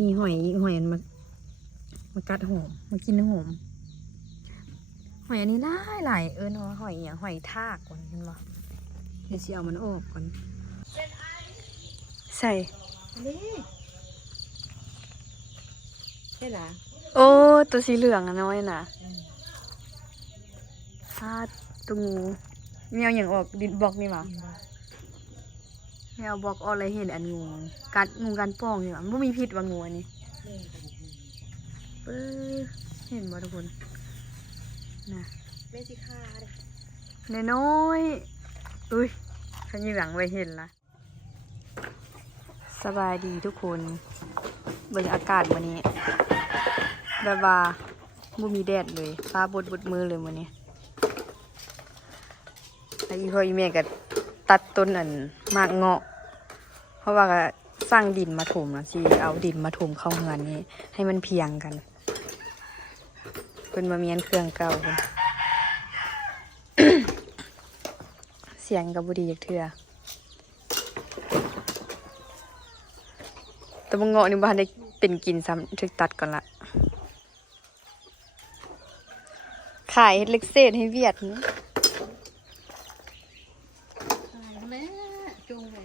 มีหอยมากัดหอมมากินหอมหอยอันนี้หลายเนาะหอยอย่างหอยทากก่อนเห็นบ่เดี๋ยวสิเอามันออกก่อนใส่ใช่หรอโอ้ตัวสีเหลืองน้อยน่ะพาดตัวงูแมวอย่างออกดินบอกนี่มาแมวบอกออกอะไรเห็นอันงูการป้องนี่ว่าไม่มีพิษว่างูอันนี้เห็นบ่ทุกคนนะแม่สิค่าเลย น้อยอุ้ยขยี้หลังไว้เห็นละสบายดีทุกคนเบิ่งอากาศวันนี้แบบว่าบ่มีแดดเลยฟ้าบดมือเลยวันนี้ไอ้พ่ออีแม่ก็ตัดต้นอันมากเงาะเพราะว่าก็สร้างดินมาถมนะสิเอาดินมาถมเข้าเฮือนนี้ให้มันเพียงกันเป็นมาเมียนเครื่องเก่าคนเสียงกับบุรีจากเถื่อแต่บางเงาะนี่บ้านได้เป็นกินซ้ำถึกตัดก่อนละขายเล็กเศษให้เวียดนี่แม่จุงเลย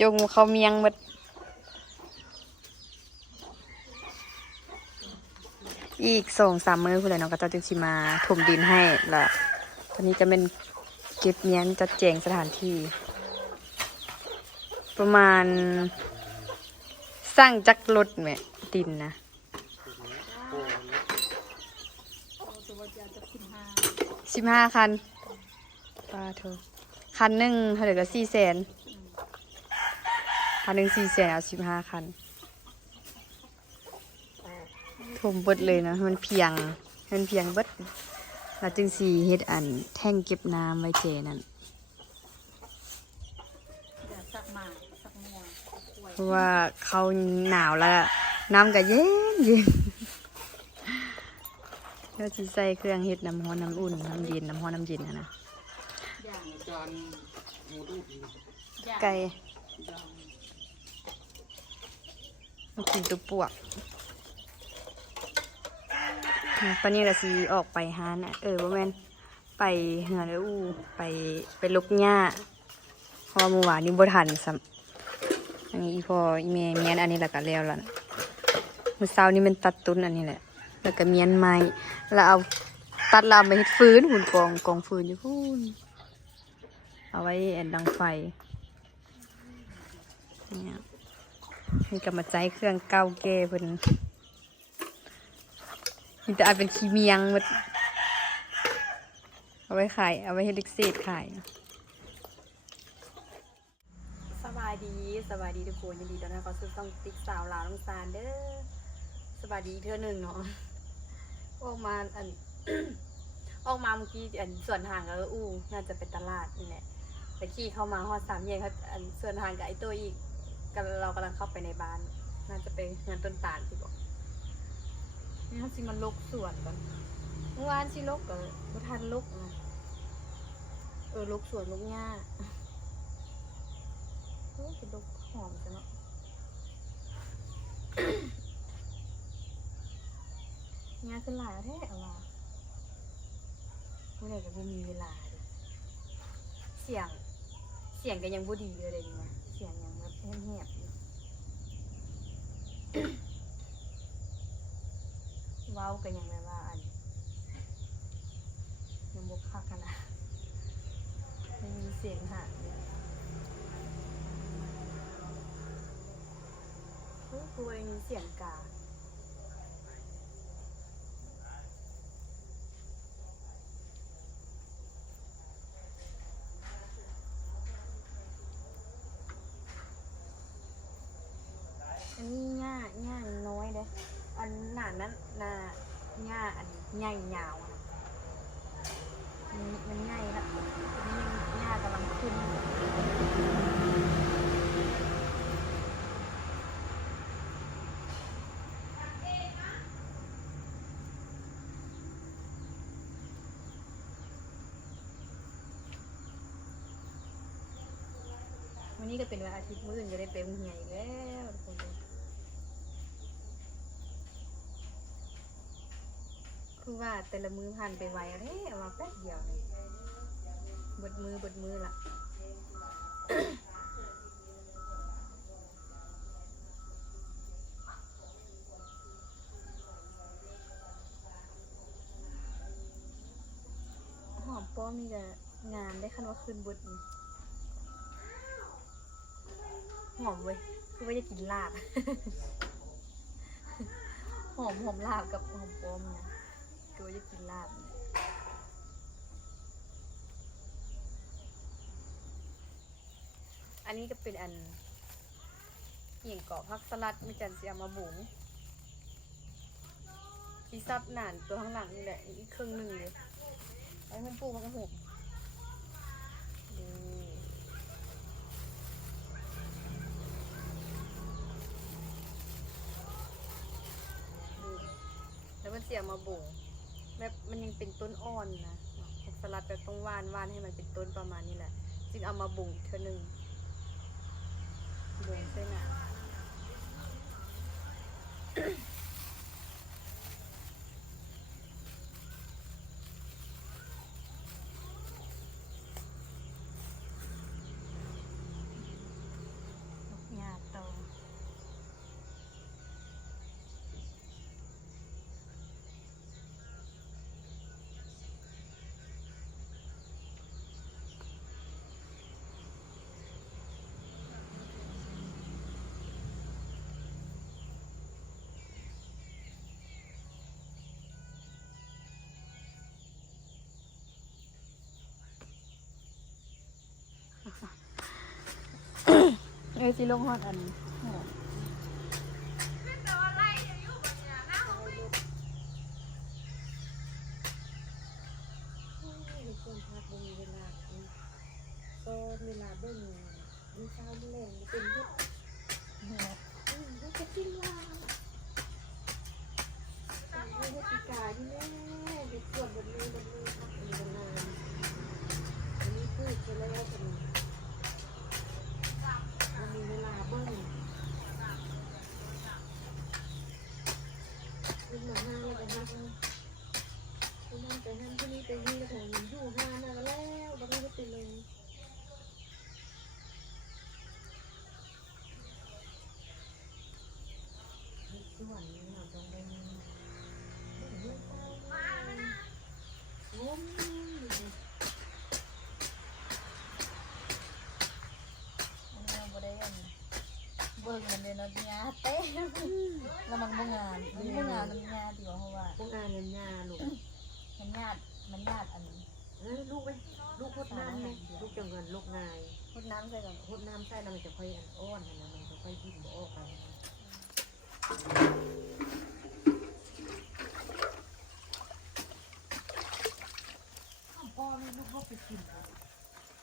จงเขาเมียงหมดอีก2-3 มื้อเพื่อนน้องก็จะจึงชิมาถมดินให้ละตอนนี้จะเป็นเก็บเมียนจัดแจงสถานที่ประมาณสร้างจักรรถแม่ดินนะ15 คันป้าเธอคันหนึ่งเท่าไหร่ก็400,000คันหนึ่ง400,000เอา15 คันถมเบิดเลยนะมันเพียงเบิดแล้วจึงสีเฮ็ดอันแท่งเก็บน้ำไว้เจนั่นเพราะว่าเขาหนาวแล้วน้ำก็เย็นแล้วจะใส่เครื่องเฮ็ดน้ำร้อนน้ำอุ่นน้ำเย็นน้ำร้อนน้ำเย็นนะไก่มากินตัวปวกปานนี้ก็สิออกไปหาน่ะบ่แม่นไปเหือเลยไปลกหญ้าเพราะว่าเมื่อวานนี้บ่ทันซ้ำอันนี้อีพ่ออีแม่เมียนอันนี้แล้วก็แล้วล่ะมื้อเช้านี้มันตัดต้นอันนี้แหละแล้วก็เมียนไม้แล้วเอาตัดลามไปเฮ็ดฟืนหุ่นกองฟืนอยู่พุ่นเอาไว้แอนดังไฟเนี่ยนี่ก็มาใจเครื่องเก่าแก่เพิ่นนี่แต่อาจเป็นขี้เมียงหมดเอาไว้ขายเอาไว้ให้เล็กเศษขายสบายดีทุกคนยินดีต้อนรับเข้าสู่ช่องติ๊กสาวลาวน้องซานเด้อสบายดีเทื่อหนึ่งเนาะออกมาออกมาเมื่อกี้ส่วนห่างกับน่าจะเป็นตลาดนี่แหละแต่ขี่เข้ามาฮอด3 แยกเขาส่วนห่างกับไอ้ตัวอีกเรากำลังเข้าไปในบ้านน่าจะเป็นงานต้นตาลที่บอกนี่เขาสิมันลกสวนก่อนเมื่อวานสิลกก็บ่ทันลกนะลกสวนลกหญ้าสิลกหอมจังเนาะหญ้าขึ้นหลายแท้เอาว่าเมื่อไหร่ก็บ่มีเวลาดิเสียงก็ยังบ่ดีเลยนี่นะเสียงยังแบบเงียบๆอยู่เว้ากันยังไงว่ายังบกคักกันนะไม่มีเสียงห่างเลยกลัวมีเสียงกาอันนี้ง่าน้อยเด้อันหนานั้นง่าอันใหญ่ยาวนะมันง่ายละนี่ง่ากำลังขึ้น วันนี้ก็เป็นวันอาทิตย์มื้ออื่นจะได้ไปโรงเรียนอีกแล้วทุกคนคือว่าแต่ละมื้อผ่านไปไวอะไรว่าแป๊บเดียวเลยเบดมือละ หอมป้อมีแต่งานได้คันว่าคืนบดนี่หอมเว้ยคือว่าจะกินลาบ หอมลาบกับหอมป้อมนะคือว่าจะกินลาบนี่อันนี้ก็เป็นอันเหี่ยงเกาะพักสลัดไม่จันเสียมาบุ๋งที่ซับหนานตัวข้างหลังนี่แหละอีกครึ่งหนึ่งเลยไอ้มันปูมันก็หุบแล้วมันเสียมาบุ๋งแบบมันยังเป็นต้นอ่อนนะผักสลัดแบบต้องว่านให้มันเป็นต้นประมาณนี้แหละจึงเอามาบุ๋งเท่านึงบุ๋งเส้นอ่ะ หญ้าโตสิลงฮอดอันเวลาเบิ่งมีเช้ามีแรงเป็นยุคจะกินลาไม่ได้ปีกาที่แม่เด็กส่วนบนมือพักมีบนนานอันนี้คือจะแล้วกันมันมีเวลาเบิ่งขึ้นมาห้าแล้วก็ห้าขึ้นมาไปห้าที่นี่ไปนี่แล้วก็อยู่ห้ามาแล้วบางทีก็ติดเลยส่วนนี้เราต้องได้งมเราบ่ได้อันเบิ่งมันเลยเนาะหญ้าเต้แล้วมันบ่งานมันบ่งานมันหญ้าดีกว่าเพราะว่าบ่งานมันหญ้าลูกมันญาติอันนี้ลูกไปลูกพดน้ำไหมลูกจังเงินลูกนายพดน้ำใส่ก่อนพดน้ำใส่แล้วมันจะค่อยอันอ้อนนะมันจะค่อยดิ้นบ่ออกไปพ่อไม่ลูกไปกิน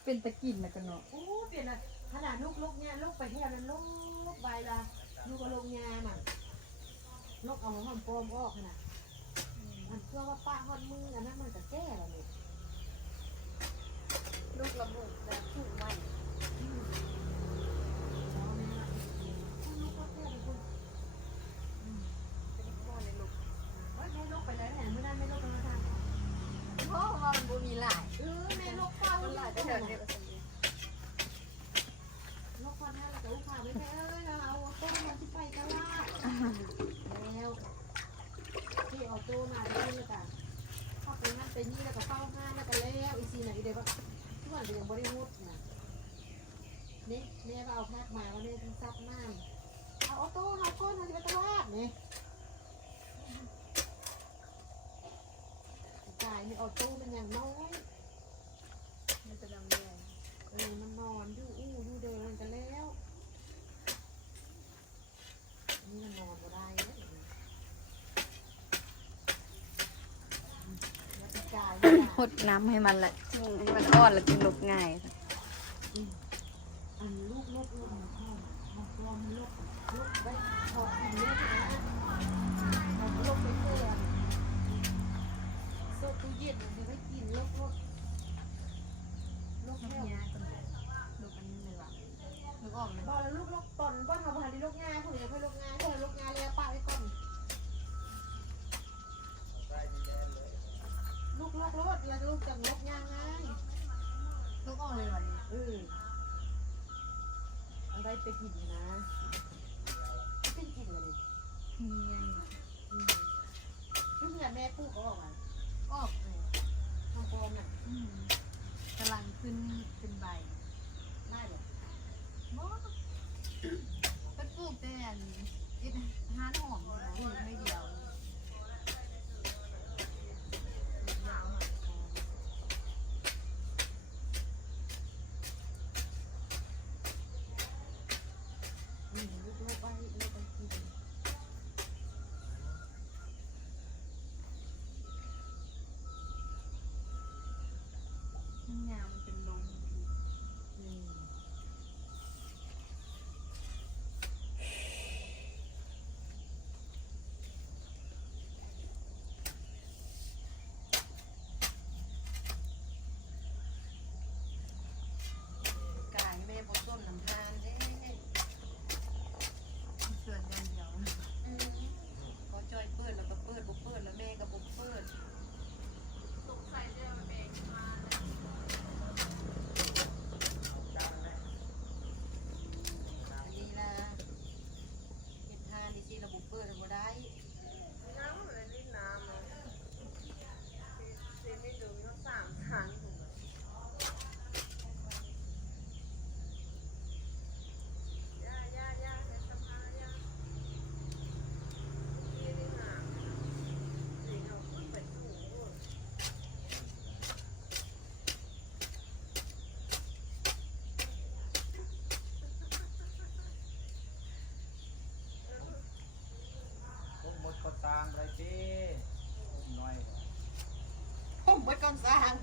เป็นตะกินนะกันเนาะโอ้เปลี่ยนอะขนาดลูกเนี่ยลูกไปแถวนั้นลูกใบละลูกก็ลงยาน่ะลูกเอาหอมปลอมออกขนาดมันเพื่อว่าป้าหอดมืออันนั้นมันจะแก้เราเลยลูกระบุแบบถูกไหมเพราะว่ามันมีหลายแม่ลูกเป้ามันหลายแต่เดี๋ยวนี้ลูกคนนั้นเราจะอุ้มผ่าไม่แพ้เอาต้นมันที่ไปตลาดแล้วที่เอาตัวมาที่นี่กันเข้าไปนั่นไปนี่แล้วก็เป้าห้าแล้วก็แล้วอีซีไหนเดี๋ยวว่าทุกวันเป็นอย่างบริวุฒินะนี่แม่ก็เอาแพ็กมาว่าเนี่ยซับน้ำเอาโต้เอาก้นมาที่ไปตลาดนี่จ่ายมีออโต้เป็นอย่างน้อยมันจะดำแดงมันนอนอยู่อยู่เดินกันแล้วนี่มันนอนก็ได้นะหดน้ำให้มันแหละให้มันอ่อนแล้วจึงลุกง่ายอันลูกมันพ่อมันลูกไปพอกินเยอะนะลูกไปเพื่อโซ่ตู้เย็นมันไม่กินลูกแก้วลูกอันนี้เลยว่ะ เอาได้ไปกินนะเป็นกินเลย นี่ไง เพื่อนแม่พูดก็บอกว่าออกเลยทำปอมน่ะ กำลังขึ้นเป็นใบ ได้เลย บ่เป็นปลูกแต่อันเอ็ดหาหอมนะปลูกไม่เดียว ลูกไปกิน ยาวมันเป็นลม กายแม่บดต้นน้ำตาลเด้ ส่วนอย่างเดียว พอจอยเปิดแล้วก็เปิดบ่เปิดแล้วแม่ก็บ่เปิด สงสัยเรื่องมันเองมาแล้ว อันนี้นะเฮ็ดทานดิสิระบบเปิดบ่ได้ น้ำอะไรนี่น้ำเลยเซนไม่ดูต้อง3 ชั้นถูกไหมย่าในสภาย่าที่นี่หนาสีเขาขึ้นไปสูง ผมหมดก็ตามไรจีน้อยกว่า ผมเบิดก่อนสร้าง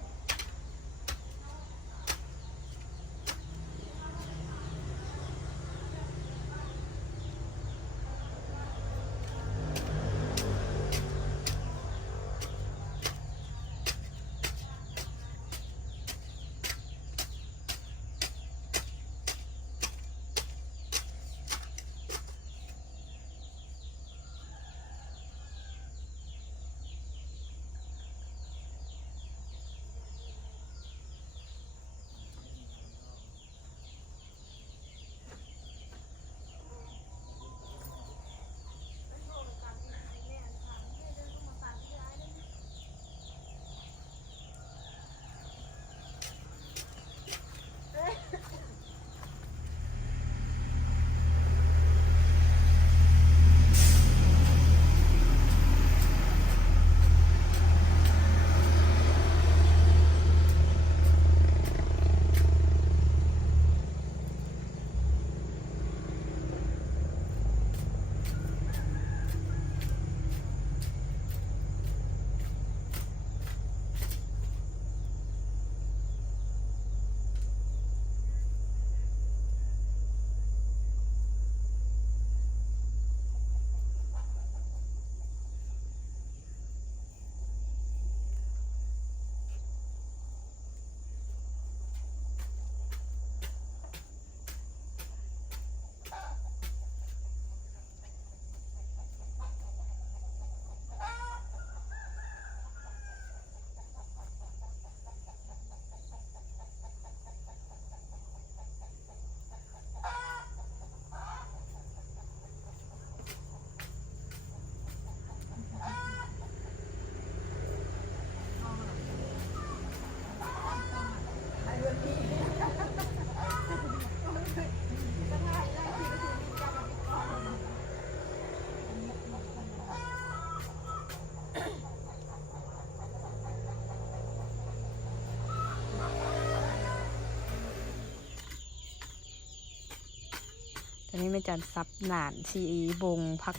ตอนนี้แม่จันซับหนานซีบงพัก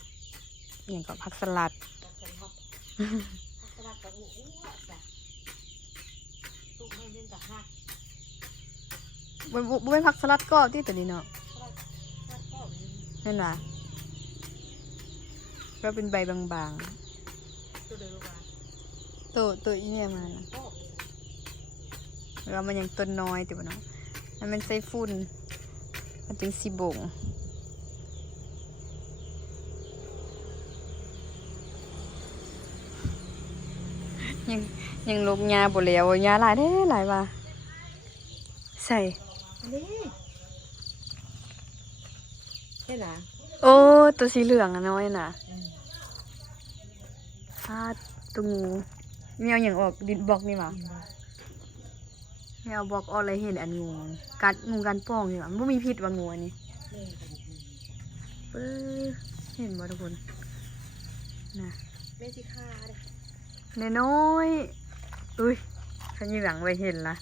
อย่างกับพักสลัด สลัดกับหูจ้ะตุ้มให้เล่นกับหัก บ่เป็นพักสลัดก็ที่ตัวนี้เนาะ สลัดก็ นั่นล่ะก็เป็นใบบาง ตัวเดียวกัน ๆตัวอีเนี่ยมันนะ ก็ แล้วมันยังต้นน้อยแต่ว่าเนาะมันใส่ฝุ่นมันจึงสิบงยังลกยาบ่แล้วยาหลายเด้หลายว่าใส่ อันนี้ใช่เหรอ โอ้ตัวสีเหลืองอะน้อยน่ะ อืม พาดตัวงูแมวอย่างออกดินบอกนี่หว่าแมวบอกออกอะไรเห็นอันงูการป้องนี่หว่าไม่มีพิษว่างูอันนี้ปื้อเห็นบ่ทุกคนน่ะ แม่สิค่าเด้ น้อยๆอุ้ยฉันยี่หลังไปเห็นละ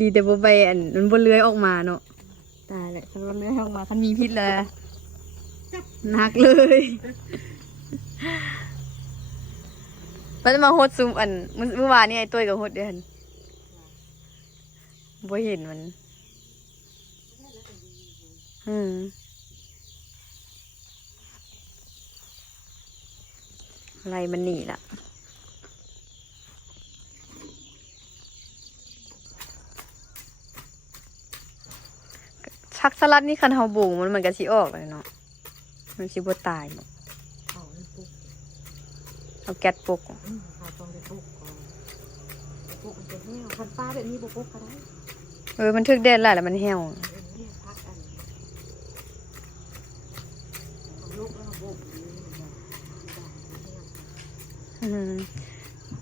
ดีแต่บ่ใบอันมันบ่เลื้อยออกมาเนาะตายแหละถ้ามันเลื้อยออกมาคันมีพิษเลยหนักเลยมันจะมาโฮดซุมอันเมื่อวานนี่ไอ้ตุ้ยกับโฮดเดือนบ่เห็นมันอะไรมันหนีละชักสลัดนี่คันเฮาบุงมันก็สิออกเลยเนาะมันสิบ่ตายเนาะ เอาอันปุ๊ก เอาแก๊สปลุก เอาตรงไปปุ๊กก่อนไปปุ๊กมันจะแห้งคันฟ้าแบบนี้บ่ปุ๊กก็ได้ มันถึกแดดหลายแล้วมันเหี่ยว เนี่ยพักอันเอาลูกแล้วบุก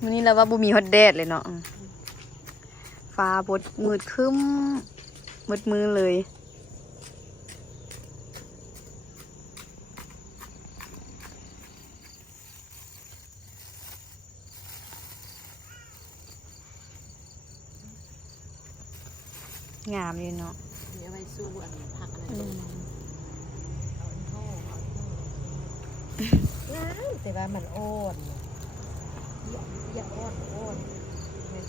วันนี้เราว่าบ่มีฮอตแดดเลยเนาะฟ้าบดมืดครึ้มมืดมือเลยงามเลยเนาะ เดี๋ยวไปสู้อันพักอันนั้นเอาอันโท่เอาอันโท่งามแต่ว่ามันอ่อนอย่าอ่อนเนี่ย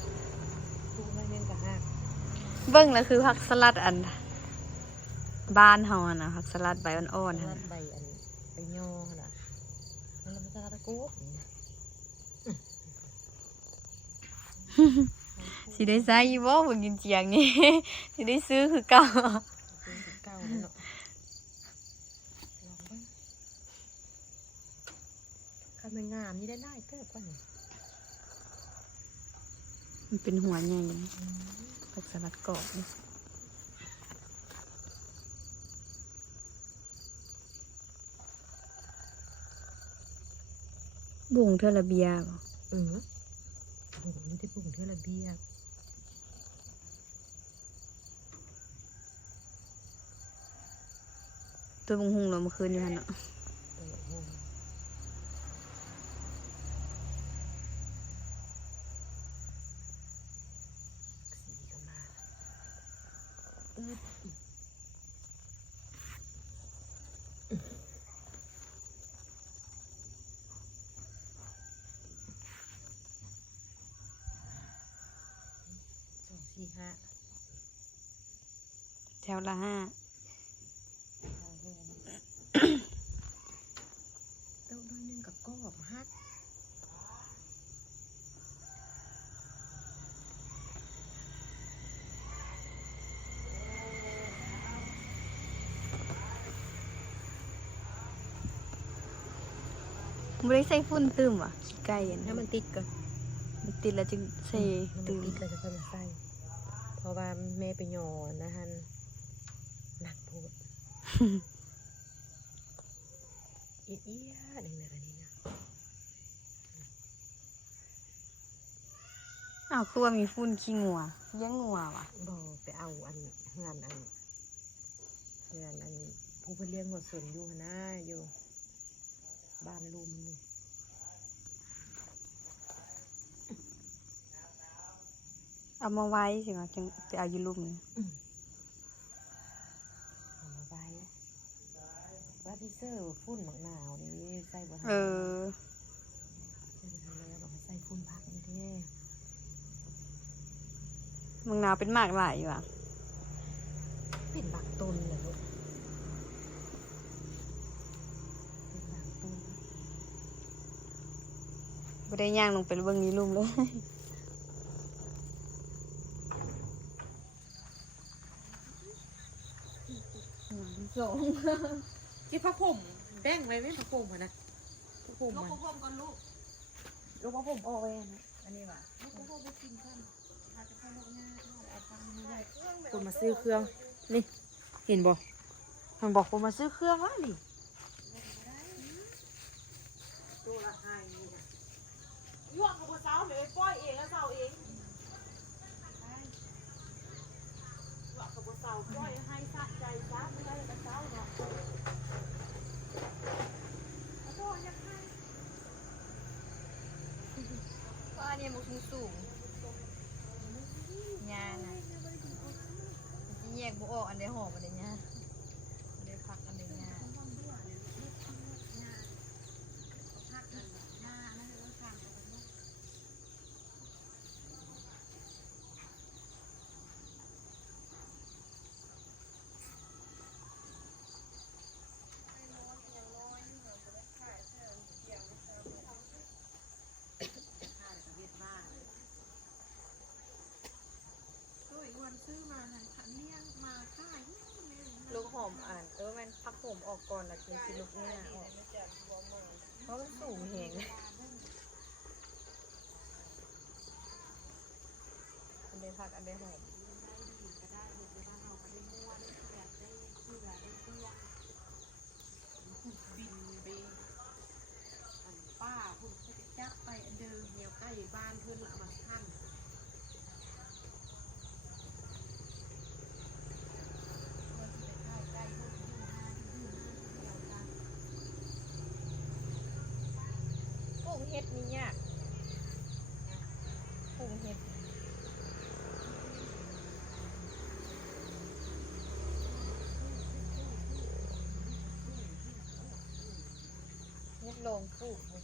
ตู้ไม่เน้นกับหัก เบิ้งแล้วคือผักสลัดอันบ้านเฮาอะนะผักสลัดใบอ่อนๆ ส หั่น ลัด น่ะ ใบอันใบย่อน่ะมันเป็นสลัดตะกุก สิได้ใส่อยู่บ่บ่กินเจียงนี่ สิได้ซื้อคือเก่า เก่าแล้วเนาะลองเบิ่งคันมันงามนี่ได้เติบกว่านี่ มันเป็นหัวใหญ่ผักสลัดกรอบนี่บุงเทอระเบียบ่ โอ้โหนี่ที่ปลูกเท่าระเบียบ ตัวบุงหุงเราเมื่อคืนอยู่หั่นเนาะ โอ้โหสีก็มา2 4 5 แถวละ5 เต้าด้วยนึงกับกอบฮัด บ่ได้ใส่ฝุ่นตึมว่ะขี้ไก่อัน ถ้า นั้น มันติดก็ มันติดแล้วจึงใส่ มัน ตึม ติดเราจะค่อยมาใส่เพราะว่าแม่ไปหยอนะฮันหนักโพด เอี้ยหนึ่งนะอันนี้นะ อ้าวคือว่ามีฝุ่นขี้งัวเลี้ยังงัวว่ะ บอไปเอาอันงานอันผู้เพิ่นเลี้ยงหัวสนอยู่หั่นนะอยู่บ้านลุมนี่ เอามาไว้สิว่าจังไปเอาอยู่ลุ่มนี่ เอามาไว้ว่าที่เซอร์ฝุ่นหมักหนาวนี่ใส่บ่ทัน เออ ใส่บ่ทันแล้วบอกให้ใส่ฝุ่นพักนี่เด้ มึงนาวเป็นมากหลายอยู่อ่ะ เป็นบางต้นเลยลูกเป็นบางต้น บ่ได้ย่างลงไปเบิ่งนี้ลุ่มเลย สอง ที่พระผมแบ่งไว้ไหมพระผมอะนะพระผม ลูก มัน พ่อพ่อก่อนลูก ลูกพระผมออกไว้นะ อันนี้ว่ะ ลูกพ่อพ่อไปกินข้าว มาซื้อเครื่องนี่เห็นบ่มันบอกผมมาซื้อเครื่องวะนี่ ตัวละห้านี่นะ ย่วงกับเสาเดี๋ยวปล่อยเองแล้วเสาเองย่วงกับเสาปล่อยให้สะใจซะไม่ได้กับเสาเนาะว่าเนี่ยมันสูงงานนะที่แยกบุออกอันใดหอมอันใดงาอันใดผักอันใดงาลูกหอมอ่านมันพักผมออกก่อนแล้วกินสิลูกเนี่ยออกเพราะมันสูงเหงอันใดผักอันใดหอม ป้าผมจะจับไปเดินเดียวใกล้บ้านเพื่อนละมาท่าน ปลูกเห็ดนี่เนี่ยปลูกเห็ดเห็ดลงปลูกเลย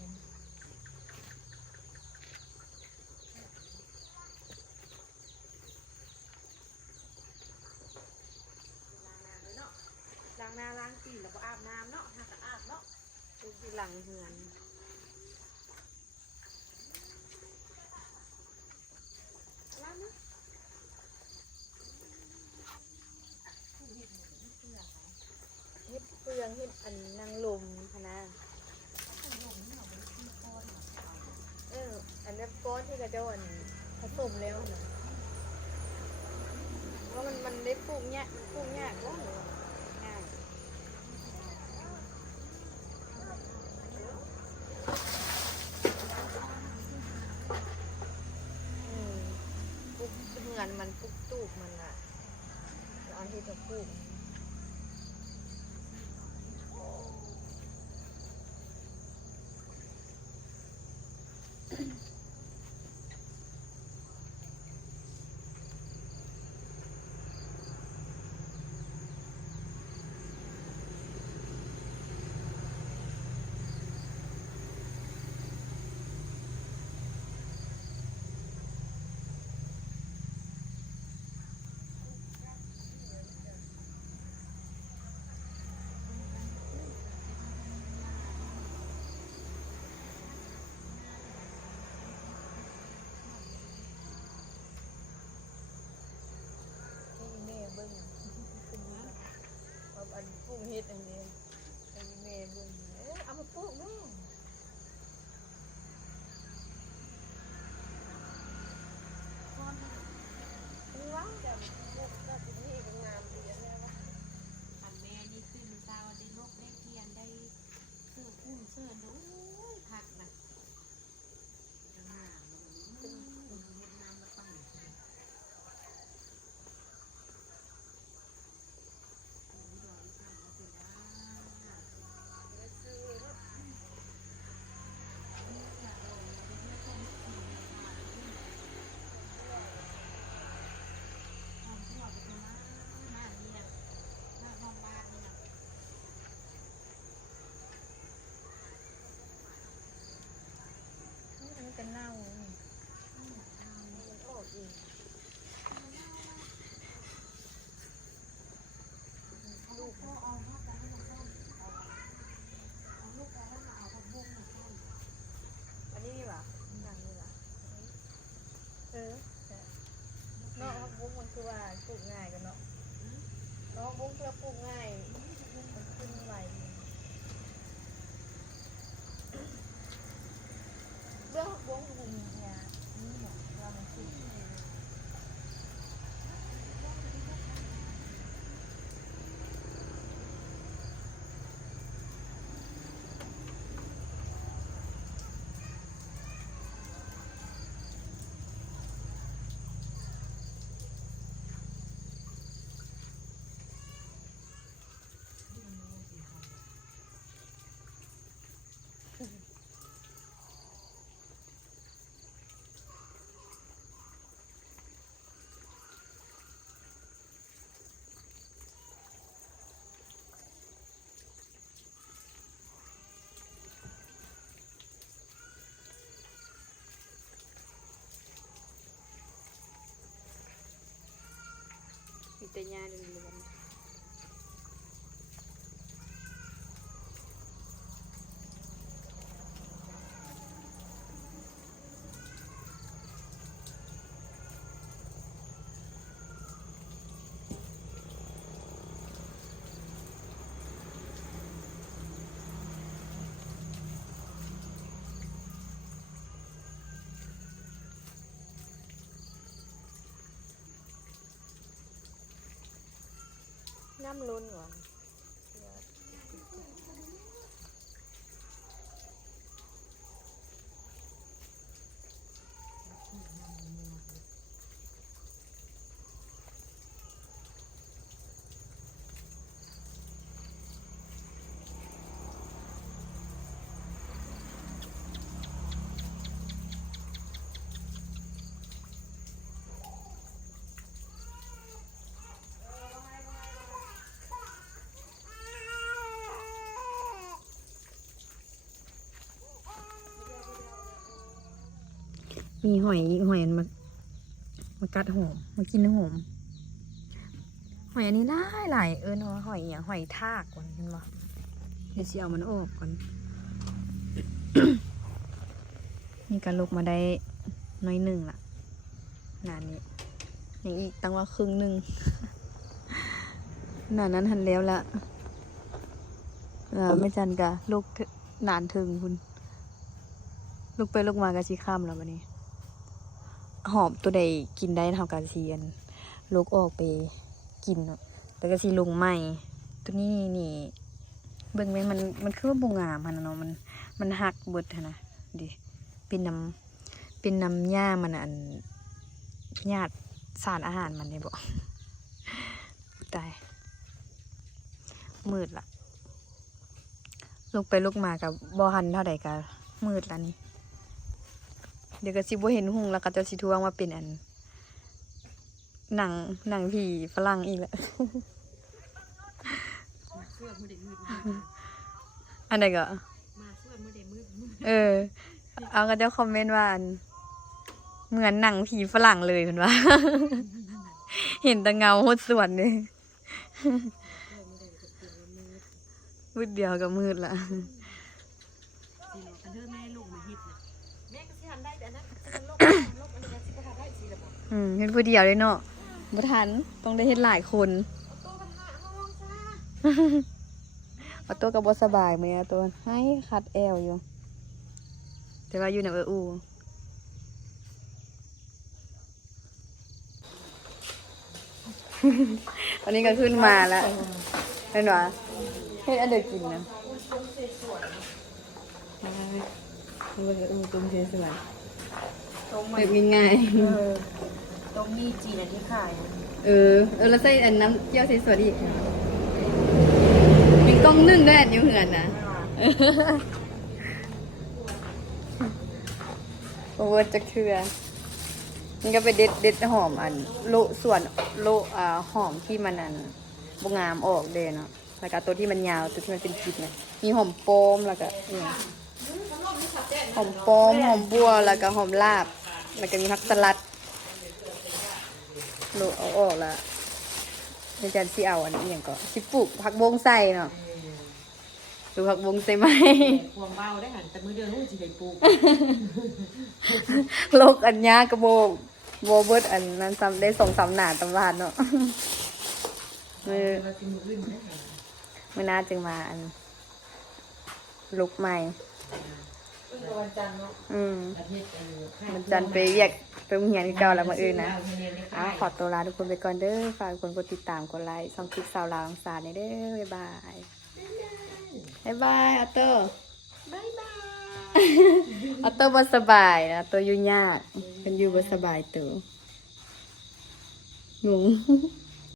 ล้างหน้าล้างตีนแล้วก็อาบน้ำเนาะถ้าจะอาบเนาะ ปลูกที่หลังเฮือนเห็ดเฟืองเห็ดอันนางลมพะนะอันนี้ก้อนที่กระโดนผสมแล้วนะเพราะมันได้ปลูกเนี่ยปลูกเนี่ยก็ง่ายปลูกเหมือนมันปลูกตูบมันอ่ะเอาที่จะปลูกที่แม่เบิ้งเอาอันปลูกเห็ดอันนี้ให้แม่เบิ้งเอามาปลูกแม่นี่วะจะปลูกแล้วทีนี้ก็งามดีแล้ววะ อันแม่นี่ขึ้นตาได้โลกได้เทียนได้เสื้อพุ่นเสื้อดูผักนะจะงามเป็นเม็ดน้ำมาตั้งมันจะเน่ามันออกอีกลูกอันนี้นี่หว่าอย่างนี้หว่าเนาะฮักบุ้งมันคือว่าปลูกง่ายกันเนาะเนาะบุ้งคือปลูกง่ายมันขึ้นไวเรื่องฮักบุ้งคือบุ้งเนี่ยนี่เหรอเรามันขึ้น แต่หญ้าเรือนน้ำล้นหรอ มีหอยมากัดหอมมากินหอมหอยอันนี้หลายเนาะหอยอย่างหอยทากก่อนเห็นบ่เดี๋ยวสิเอามันออกก่อน นี่ก็ลกมาได้น้อยหนึ่งละนานนี้ยังอีกตั้งว่าครึ่งหนึ่ง นานนั้นหันแล้วละไม่จันกะลูกนานถึงคุณลูกไปลูกมากะชีข้ามแล้ววันนี้หอมตัวใดกินได้เท่ากันเซียนลูกออกไปกินเนาะแต่กะชีลงใหม่ตัวนี้นี่เบิ่งแม่นมันคือว่าบงงามมันเนาะมันหักเบิดนะดิเป็นน้ำหญ้ามันอันญาติสารอาหารมันได้บอกตายมืดละลูกไปลูกมากับบ่หันเท่าใดกับมืดละนี่เดี๋ยวก็สิบ่เห็นหุ่งแล้วก็จะสิทวงว่าเป็นอันหนังผีฝรั่งอีกแล้ว อันใดก็เอาก็จะคอมเมนต์ว่าเหมือนหนังผีฝรั่งเลยเพิ่นว่า เห็นแต่เงาโหดส่วนเลยมืดเดียวก็มืดละเห็นผู้เดียวเลยเนาะบ่ทันต้องได้เห็นหลายคนเอาตัวกับบสบายไหมตัวให้คัดแอลอยู่แต่ว่าอยู่ในอูวันนี้ก็ขึ้นมาแล้วเห็นหรอเฮ็ดอันเดียวกินนะมันก็ต้มเทสวยแบบง่ายๆต้มนี่จีนที่ขายแล้วใส่อันน้ำเจียวใส่สดอีกเป็นกล้องนึ่งด้วยอันอยู่เหือนนะโอเวอร์จักเทือนี่ก็ไปเด็ดหอมอันโลส่วนโลหอมที่มันอันบงามออกเดเนาะแล้วก็ตัวที่มันยาวตัวที่มันเป็นพิษเนี่ยมีหอมโป้มแล้วก็หอมโป้มหอมบัวแล้วก็หอมลาบแล้วก็มีผักสลัดโลเอาออกแล้วในจานที่เอาอันนี้อย่างก็ชิปลูกผักบงใส่เนาะดูผักบงใส่ไหมควงเบาได้หันแต่มือเดียวนู้นจีได้ปลูกโลกอันยากระโบกโบเบิร์ดอันนั้นซ้ำได้2-3 หนาตำบานเนาะมือหน้าจึงมาอันลุกใหม่วันจันทร์เนาะวันจันทร์ไปเรียกไปเฮียนเก่าแล้วมาอื่นนะขอตัวลาทุกคนไปก่อนเด้อฝากทุกคนกดติดตามกดไลค์ช่องคลิปสาวลาวสารเด้อบ๊ายบายอัตโต้อัตโต้บ่สบายนะตัวยุ่งยากเป็นอยู่บ่สบายตัวงง